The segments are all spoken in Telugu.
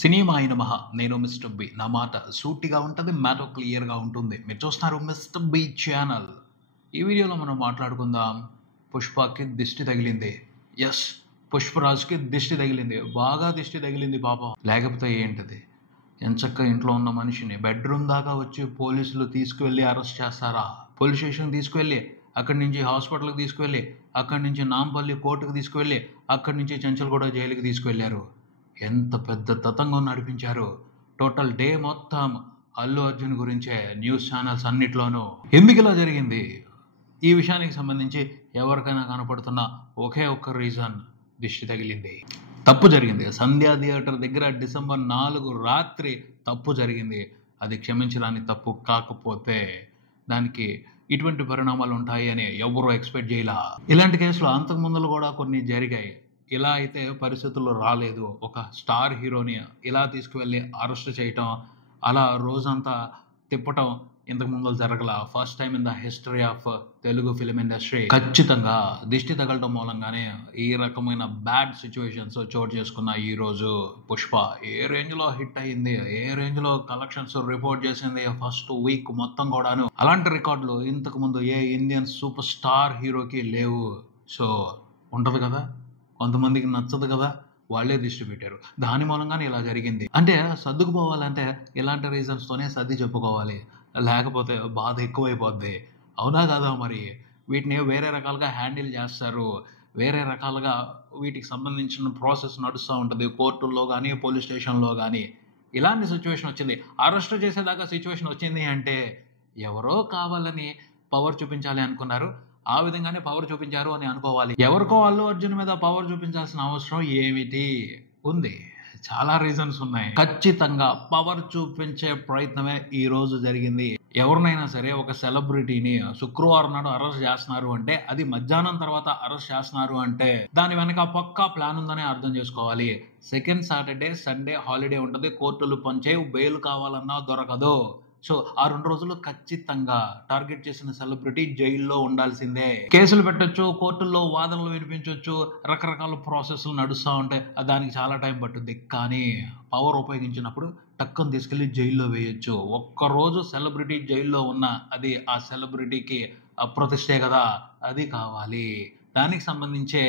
సినిమా అయిన మహా నేను మిస్టర్ బి. నా మాట సూటిగా ఉంటుంది, మ్యాటర్ క్లియర్గా ఉంటుంది. మీరు చూస్తున్నారు మిస్టర్ బి ఛానల్. ఈ వీడియోలో మనం మాట్లాడుకుందాం, పుష్పకి దిష్టి తగిలింది. ఎస్, పుష్పరాజ్కి దిష్టి తగిలింది, బాగా దిష్టి తగిలింది పాపం. లేకపోతే ఏంటిది, ఎంచక్క ఇంట్లో ఉన్న మనిషిని బెడ్రూమ్ దాకా వచ్చి పోలీసులు తీసుకువెళ్ళి అరెస్ట్ చేస్తారా? పోలీస్ స్టేషన్కి తీసుకువెళ్ళి, అక్కడి నుంచి హాస్పిటల్కి తీసుకువెళ్ళి, అక్కడి నుంచి నాంపల్లి కోర్టుకు తీసుకువెళ్ళి, అక్కడి నుంచి చెంచల్గూడ జైలుకి తీసుకువెళ్ళారు. ఎంత పెద్ద తతంగం నడిపించారు. టోటల్ డే మొత్తం అల్లు అర్జున్ గురించే న్యూస్ ఛానల్స్ అన్నిట్లోనూ. ఎందుకు ఇలా జరిగింది? ఈ విషయానికి సంబంధించి ఎవరికైనా కనపడుతున్న ఒకే ఒక్క రీజన్, దిష్టి తగిలింది, తప్పు జరిగింది. సంధ్యా థియేటర్ దగ్గర డిసెంబర్ 4 రాత్రి తప్పు జరిగింది. అది క్షమించడానికి తప్పు కాకపోతే దానికి ఇటువంటి పరిణామాలు ఉంటాయి అని ఎవరూ ఎక్స్పెక్ట్ చేయలా. ఇలాంటి కేసులు అంతకు ముందులు కూడా కొన్ని జరిగాయి. ఇలా అయితే పరిస్థితుల్లో రాలేదు. ఒక స్టార్ హీరోని ఇలా తీసుకువెళ్ళి అరెస్ట్ చేయటం, అలా రోజంతా తిప్పటం ఇంతకు ముందు జరగల. First time in the history of Telugu film industry. ఖచ్చితంగా దిష్టి తగలటం మూలంగానే ఈ రకమైన బ్యాడ్ సిచ్యువేషన్స్ చోటు చేసుకున్న ఈ రోజు పుష్ప ఏ రేంజ్లో హిట్ అయ్యింది, ఏ రేంజ్లో కలెక్షన్స్ రిపోర్ట్ చేసింది ఫస్ట్ వీక్ మొత్తం కూడాను. అలాంటి రికార్డులు ఇంతకు ముందు ఏ ఇండియన్ సూపర్ స్టార్ హీరోకి లేవు. సో ఉంటది కదా, కొంతమందికి నచ్చదు కదా, వాళ్ళే దిష్టి పెట్టారు. దాని మూలంగానే ఇలా జరిగింది. అంటే సర్దుకుపోవాలంటే ఇలాంటి రీజన్స్తోనే సర్ది చెప్పుకోవాలి, లేకపోతే బాధ ఎక్కువైపోద్ది. అవునా కదా? మరి వీటిని వేరే రకాలుగా హ్యాండిల్ చేస్తారు, వేరే రకాలుగా వీటికి సంబంధించిన ప్రాసెస్ నడుస్తూ ఉంటుంది కోర్టుల్లో కానీ పోలీస్ స్టేషన్లో కానీ. ఇలాంటి సిచ్యువేషన్ వచ్చింది, అరెస్ట్ చేసేదాకా సిచ్యువేషన్ వచ్చింది అంటే ఎవరో కావాలని పవర్ చూపించాలి అనుకున్నారు, ఆ విధంగానే పవర్ చూపించారు అని అనుకోవాలి. ఎవరికో అల్లు అర్జున్ మీద పవర్ చూపించాల్సిన అవసరం ఏమిటి ఉంది? చాలా రీజన్స్ ఉన్నాయి. ఖచ్చితంగా పవర్ చూపించే ప్రయత్నమే ఈ రోజు జరిగింది. ఎవరినైనా సరే, ఒక సెలబ్రిటీని శుక్రవారం నాడు అరెస్ట్ చేస్తున్నారు అంటే, అది మధ్యాహ్నం తర్వాత అరెస్ట్ చేస్తున్నారు అంటే దాని వెనక పక్కా ప్లాన్ ఉందని అర్థం చేసుకోవాలి. సెకండ్ సాటర్డే సండే హాలిడే ఉంటుంది, కోర్టులు పనిచేయవు, బెయిల్ కావాలన్నా దొరకదు. సో ఆ 2 రోజులు ఖచ్చితంగా టార్గెట్ చేసిన సెలబ్రిటీ జైల్లో ఉండాల్సిందే. కేసులు పెట్టొచ్చు, కోర్టుల్లో వాదనలు వినిపించవచ్చు, రకరకాల ప్రాసెస్లు నడుస్తూ ఉంటాయి, దానికి చాలా టైం పట్టుద్ది. కానీ పవర్ ఉపయోగించినప్పుడు టక్కని తీసుకెళ్లి జైల్లో వేయొచ్చు. ఒక్కరోజు సెలబ్రిటీ జైల్లో ఉన్నా అది ఆ సెలబ్రిటీకి అప్రతిష్టే కదా, అది కావాలి. దానికి సంబంధించే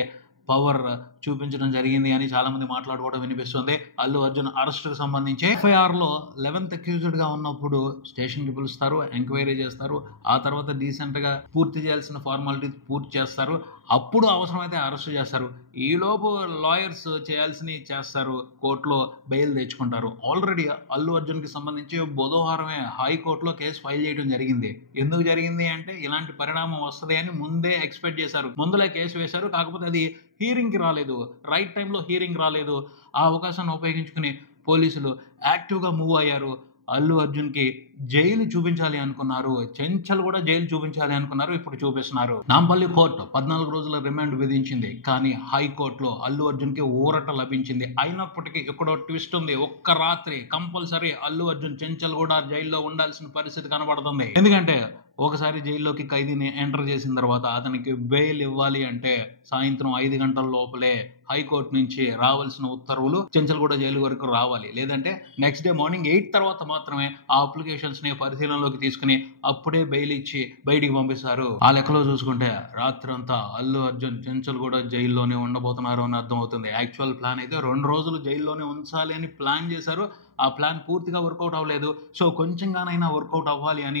పవర్ చూపించడం జరిగింది అని చాలా మంది మాట్లాడుకోవడం వినిపిస్తుంది. అల్లు అర్జున్ అరెస్ట్కి సంబంధించి FIR లో 11th అక్యూజ్డ్గా ఉన్నప్పుడు స్టేషన్కి పిలుస్తారు, ఎంక్వైరీ చేస్తారు, ఆ తర్వాత డీసెంట్గా పూర్తి చేయాల్సిన ఫార్మాలిటీస్ పూర్తి చేస్తారు, అప్పుడు అవసరమైతే అరెస్ట్ చేస్తారు. ఈలోపు లాయర్స్ చేయాల్సినవి చేస్తారు, కోర్టులో బెయిల్ తెచ్చుకుంటారు. ఆల్రెడీ అల్లు అర్జున్కి సంబంధించి బుధవారమే హైకోర్టులో కేసు ఫైల్ చేయడం జరిగింది. ఎందుకు జరిగింది అంటే ఇలాంటి పరిణామం వస్తుంది అని ముందే ఎక్స్పెక్ట్ చేశారు, ముందులే కేసు వేశారు. కాకపోతే అది హీరింగ్కి రాలేదు, రైట్ టైంలో హీరింగ్ రాలేదు. ఆ అవకాశాన్ని ఉపయోగించుకుని పోలీసులు యాక్టివ్గా మూవ్ అయ్యారు. అల్లు అర్జున్కి జైలు చూపించాలి అనుకున్నారు, చెంచల్ కూడా జైలు చూపించాలి అనుకున్నారు, ఇప్పుడు చూపిస్తున్నారు. నాంపల్లి కోర్టు 14 రోజుల రిమాండ్ విధించింది, కానీ హైకోర్టులో అల్లు అర్జున్కి ఊరట లభించింది. అయినప్పటికీ ఇక్కడ ట్విస్ట్ ఉంది, ఒక్క రాత్రి కంపల్సరీ అల్లు అర్జున్ చెంచల్ కూడా జైల్లో ఉండాల్సిన పరిస్థితి కనబడుతుంది. ఎందుకంటే ఒకసారి జైల్లోకి ఖైదీని ఎంటర్ చేసిన తర్వాత అతనికి బెయిల్ ఇవ్వాలి అంటే సాయంత్రం 5 గంటల లోపలే హైకోర్టు నుంచి రావాల్సిన ఉత్తర్వులు చెంచల్గూడ జైలు వరకు రావాలి. లేదంటే నెక్స్ట్ డే మార్నింగ్ 8 తర్వాత మాత్రమే ఆ అప్లికేషన్స్ ని పరిశీలనలోకి తీసుకుని అప్పుడే బెయిల్ ఇచ్చి బయటికి పంపిస్తారు. ఆ లెక్కలో చూసుకుంటే రాత్రంతా అల్లు అర్జున్ చెంచల్గూడ జైల్లోనే ఉండబోతున్నారు అని అర్థం అవుతుంది. యాక్చువల్ ప్లాన్ అయితే 2 రోజులు జైల్లోనే ఉంచాలి అని ప్లాన్ చేశారు. ఆ ప్లాన్ పూర్తిగా వర్కౌట్ అవ్వలేదు. సో కొంచెంగానైనా వర్కౌట్ అవ్వాలి అని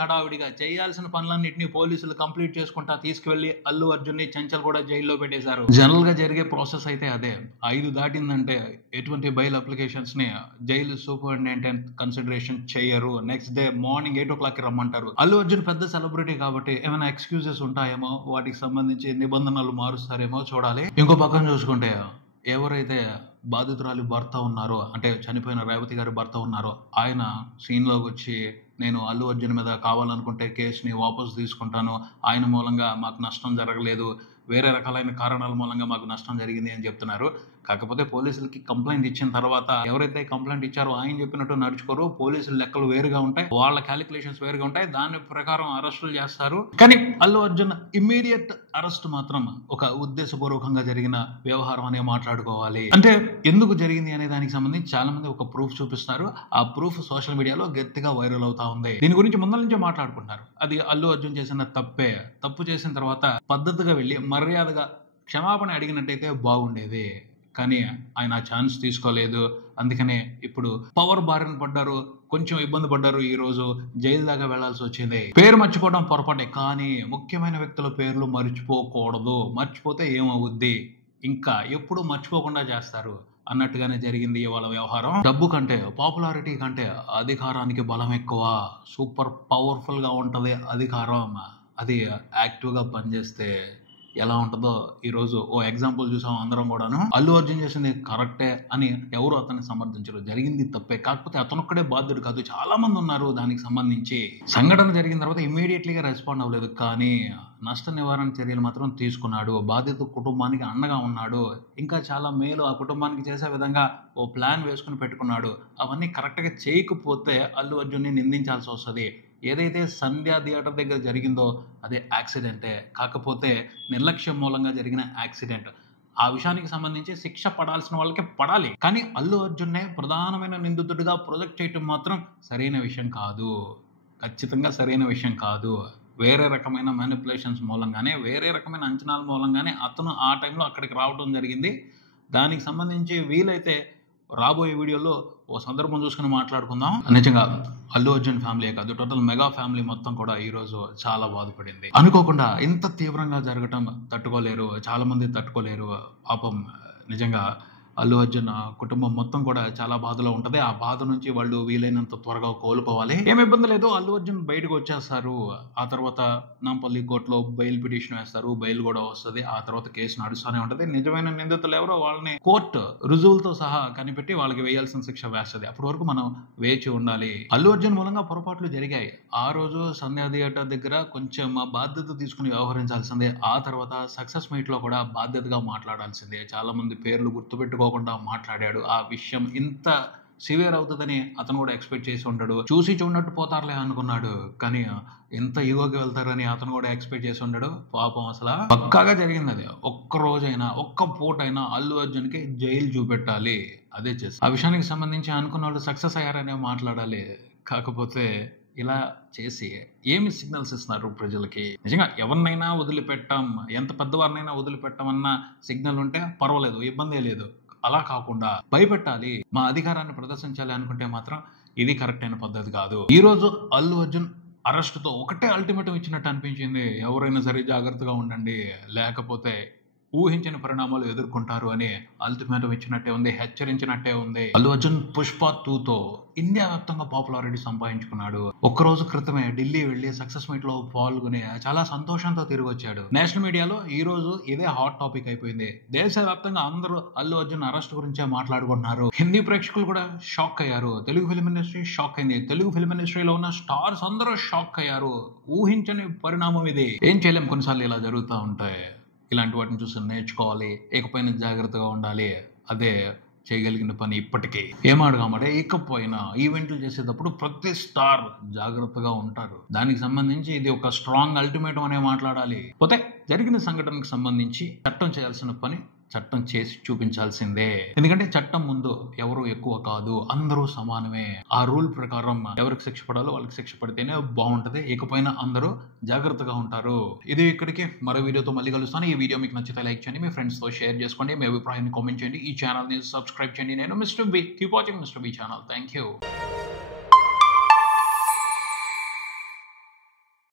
హడావిడిగా చేయాల్సిన పనులన్నింటినీ పోలీసులు కంప్లీట్ చేసుకుంటా తీసుకువెళ్లి అల్లు అర్జున్ని చెంచల్గూడ జైల్లో పెట్టేశారు. జనరల్ గా జరిగే ప్రాసెస్ అయితే అదే. 5 దాటిందంటే ఎటువంటి బెయిల్ అప్లికేషన్స్ ని జైలు సూపరింటెండెంట్ కన్సిడరేషన్ చేయరు. నెక్స్ట్ డే మార్నింగ్ 8 o'clock రమ్మంటారు. అల్లు అర్జున్ పెద్ద సెలబ్రిటీ కాబట్టి ఏమైనా ఎక్స్క్యూజెస్ ఉంటాయేమో, వాటికి సంబంధించి నిబంధనలు మారుస్తారేమో చూడాలి. ఇంకో పక్కన చూసుకుంటే ఎవరైతే బాధితురాలి భర్త ఉన్నారో, అంటే చనిపోయిన రేవతి గారి భర్త ఉన్నారో, ఆయన సీన్లోకి వచ్చి నేను అల్లు అర్జున్ మీద కావాలనుకుంటే కేసుని వాపసు తీసుకుంటాను, ఆయన మూలంగా మాకు నష్టం జరగలేదు, వేరే రకాలైన కారణాల మూలంగా మాకు నష్టం జరిగింది అని చెప్తున్నారు. కాకపోతే పోలీసులకి కంప్లైంట్ ఇచ్చిన తర్వాత ఎవరైతే కంప్లైంట్ ఇచ్చారో ఆయన చెప్పినట్టు నడుచుకోరు. పోలీసుల లెక్కలు వేరుగా ఉంటాయి, వాళ్ళ క్యాలిక్యులేషన్స్ వేరుగా ఉంటాయి, దాని ప్రకారం అరెస్టులు చేస్తారు. కానీ అల్లు అర్జున్ ఇమ్మీడియట్ అరెస్ట్ మాత్రం ఒక ఉద్దేశపూర్వకంగా జరిగిన వ్యవహారం అనే మాట్లాడుకోవాలి. అంటే ఎందుకు జరిగింది అనే దానికి సంబంధించి చాలా మంది ఒక ప్రూఫ్ చూపిస్తున్నారు. ఆ ప్రూఫ్ సోషల్ మీడియాలో గట్టిగా వైరల్ అవుతా ఉంది. దీని గురించి ముందర నుంచే మాట్లాడుకుంటున్నారు. అది అల్లు అర్జున్ చేసిన తప్పే. తప్పు చేసిన తర్వాత పద్ధతిగా వెళ్ళి మర్యాదగా క్షమాపణ అడిగినట్టయితే బాగుండేది. కానీ ఆయన ఛాన్స్ తీసుకోలేదు. అందుకనే ఇప్పుడు పవర్ బారిన పడ్డారు, కొంచెం ఇబ్బంది పడ్డారు. ఈ రోజు జైలు దాకా వెళ్లాల్సి వచ్చింది. పేరు మర్చిపోవడం పొరపాటే, కానీ ముఖ్యమైన వ్యక్తుల పేర్లు మర్చిపోకూడదు. మర్చిపోతే ఏమవుద్ది, ఇంకా ఎప్పుడు మర్చిపోకుండా చేస్తారు అన్నట్టుగానే జరిగింది ఇవాళ వ్యవహారం. డబ్బు కంటే, పాపులారిటీ కంటే అధికారానికి బలం ఎక్కువ. సూపర్ పవర్ఫుల్ గా ఉంటది అధికారం. అది యాక్టివ్ గా పనిచేస్తే ఎలా ఉంటుందో ఈరోజు ఓ ఎగ్జాంపుల్ చూసాం అందరం కూడాను. అల్లు అర్జున్ చేసింది కరెక్టే అని ఎవరు అతన్ని సమర్థించరు. జరిగింది తప్పే. కాకపోతే అతనొక్కడే బాధ్యుడు కాదు, చాలా మంది ఉన్నారు దానికి సంబంధించి. సంఘటన జరిగిన తర్వాత ఇమ్మీడియట్లీగా రెస్పాండ్ అవ్వలేదు, కానీ నష్ట నివారణ చర్యలు మాత్రం తీసుకున్నాడు. బాధిత కుటుంబానికి అండగా ఉన్నాడు. ఇంకా చాలా మేలు ఆ కుటుంబానికి చేసే విధంగా ఓ ప్లాన్ వేసుకుని పెట్టుకున్నాడు. అవన్నీ కరెక్ట్గా చేయకపోతే అల్లు అర్జున్ని నిందించాల్సి వస్తుంది. ఏదైతే సంధ్యా థియేటర్ దగ్గర జరిగిందో అదే యాక్సిడెంటే, కాకపోతే నిర్లక్ష్యం మూలంగా జరిగిన యాక్సిడెంట్. ఆ విషయానికి సంబంధించి శిక్ష పడాల్సిన వాళ్ళకి పడాలి, కానీ అల్లు అర్జున్నే ప్రధానమైన నిందితుడిగా ప్రొజెక్ట్ చేయటం మాత్రం సరైన విషయం కాదు. ఖచ్చితంగా సరైన విషయం కాదు. వేరే రకమైన మ్యానిపులేషన్స్ మూలంగానే, వేరే రకమైన అంచనాల మూలంగానే అతను ఆ టైంలో అక్కడికి రావడం జరిగింది. దానికి సంబంధించి వీలైతే రాబోయే వీడియోలో ఓ సందర్భం చూసుకుని మాట్లాడుకుందాం. నిజంగా అల్లు అర్జున్ ఫ్యామిలీ కాదు, టోటల్ మెగా ఫ్యామిలీ మొత్తం కూడా ఈ రోజు చాలా బాధపడింది. అనుకోకుండా ఇంత తీవ్రంగా జరగటం తట్టుకోలేరు, చాలా మంది తట్టుకోలేరు. పాపం నిజంగా అల్లు అర్జున్ కుటుంబం మొత్తం కూడా చాలా బాధలో ఉంటది. ఆ బాధ నుంచి వాళ్ళు వీలైనంత త్వరగా కోలుకోవాలి. ఏమి ఇబ్బంది లేదు, అల్లు అర్జున్ బయటకు వచ్చేస్తారు. ఆ తర్వాత నాంపల్లి కోర్టులో బెయిల్ పిటిషన్ వేస్తారు, బెయిల్ కూడా వస్తుంది. ఆ తర్వాత కేసు నడుస్తూనే ఉంటది. నిజమైన నిందితులు ఎవరో వాళ్ళని కోర్టు రుజువులతో సహా కనిపెట్టి వాళ్ళకి వేయాల్సిన శిక్ష వేస్తుంది. అప్పటి వరకు మనం వేచి ఉండాలి. అల్లు అర్జున్ మూలంగా పొరపాట్లు జరిగాయి. ఆ రోజు సంధ్యా థియేటర్ దగ్గర కొంచెం బాధ్యత తీసుకుని వ్యవహరించాల్సిందే. ఆ తర్వాత సక్సెస్ మీట్ లో కూడా బాధ్యతగా మాట్లాడాల్సిందే. చాలా మంది పేర్లు గుర్తుపెట్టుకోకుండా మాట్లాడాడు. ఆ విషయం ఇంత సివియర్ అవుతుందని అతను కూడా ఎక్స్పెక్ట్ చేసి ఉంటాడు. చూసి చూడనట్టు పోతారులే అనుకున్నాడు, కానీ ఎంత ఈగోకి వెళ్తారని అతను కూడా ఎక్స్పెక్ట్ చేసి ఉంటాడు. పాపం అసలు పక్కాగా జరిగింది అది. ఒక్క రోజైనా, ఒక్క పూటైనా అల్లు అర్జున్ కి జైలు చూపెట్టాలి. అదే చేసి ఆ విషయానికి సంబంధించి అనుకున్న వాళ్ళు సక్సెస్ అయ్యారనే మాట్లాడాలి. కాకపోతే ఇలా చేసి ఏమి సిగ్నల్స్ ఇస్తున్నారు ప్రజలకి? నిజంగా ఎవరినైనా వదిలిపెట్టాం, ఎంత పెద్దవారినైనా వదిలిపెట్టామన్న సిగ్నల్ ఉంటే పర్వాలేదు, ఇబ్బందే లేదు. అలా కాకుండా భయపెట్టాలి, మా అధికారాన్ని ప్రదర్శించాలి అనుకుంటే మాత్రం ఇది కరెక్ట్ అయిన పద్ధతి కాదు. ఈ రోజు అల్లు అర్జున్ అరెస్ట్ తో ఒకటే అల్టిమేటం ఇచ్చినట్టు అనిపించింది. ఎవరైనా సరే జాగ్రత్తగా ఉండండి, లేకపోతే ఊహించిన పరిణామాలు ఎదుర్కొంటారు అని అల్టిమేటం ఇచ్చినట్టే ఉంది, హెచ్చరించినట్టే ఉంది. అల్లు అర్జున్ పుష్ప 2తో ఇండియా వ్యాప్తంగా పాపులారిటీ సంపాదించుకున్నాడు. ఒక్కరోజు క్రితమే ఢిల్లీ వెళ్లి సక్సెస్ మీట్ లో పాల్గొని చాలా సంతోషంతో తిరిగి వచ్చాడు. నేషనల్ మీడియాలో ఈ రోజు ఇదే హాట్ టాపిక్ అయిపోయింది. దేశవ్యాప్తంగా అందరూ అల్లు అర్జున్ అరెస్ట్ గురించే మాట్లాడుకుంటున్నారు. హిందీ ప్రేక్షకులు కూడా షాక్ అయ్యారు. తెలుగు ఫిల్మ్ ఇండస్ట్రీ షాక్ అయింది. తెలుగు ఫిల్మ్ ఇండస్ట్రీలో ఉన్న స్టార్స్ అందరూ షాక్ అయ్యారు. ఊహించని పరిణామం ఇది. ఏం చేయలేం, కొన్నిసార్లు ఇలా జరుగుతూ ఉంటాయి. ఇలాంటి వాటిని చూసి నేర్చుకోవాలి, ఇకపైన జాగ్రత్తగా ఉండాలి. అదే చేయగలిగిన పని. ఇప్పటికీ ఏమాడగామంటే ఇకపోయినా ఈవెంట్లు చేసేటప్పుడు ప్రతి స్టార్ జాగ్రత్తగా ఉంటారు. దానికి సంబంధించి ఇది ఒక స్ట్రాంగ్ అల్టిమేటం అనే మాట్లాడాలి. పోతే జరిగిన సంఘటనకు సంబంధించి చట్టం చేయాల్సిన పని చట్టం చేసి చూపించాల్సిందే. ఎందుకంటే చట్టం ముందు ఎవరు ఎక్కువ కాదు, అందరూ సమానమే. ఆ రూల్ ప్రకారం ఎవరికి శిక్ష పడాలో వాళ్ళకి శిక్ష పడితేనే బాగుంటది. ఇకపైన అందరూ జాగ్రత్తగా ఉంటారు. ఇది ఇక్కడికి మరో వీడియోతో మళ్ళీ కలుస్తాను. ఈ వీడియో మీకు నచ్చితే లైక్ చేయండి, మీ ఫ్రెండ్స్ తో షేర్ చేసుకోండి, మీ అభిప్రాయాన్ని కామెంట్ చేయండి. ఈ ఛానల్ ని సబ్స్క్రైబ్ చేయండి. నేను mister B. Keep watching mister B channel. Thank you.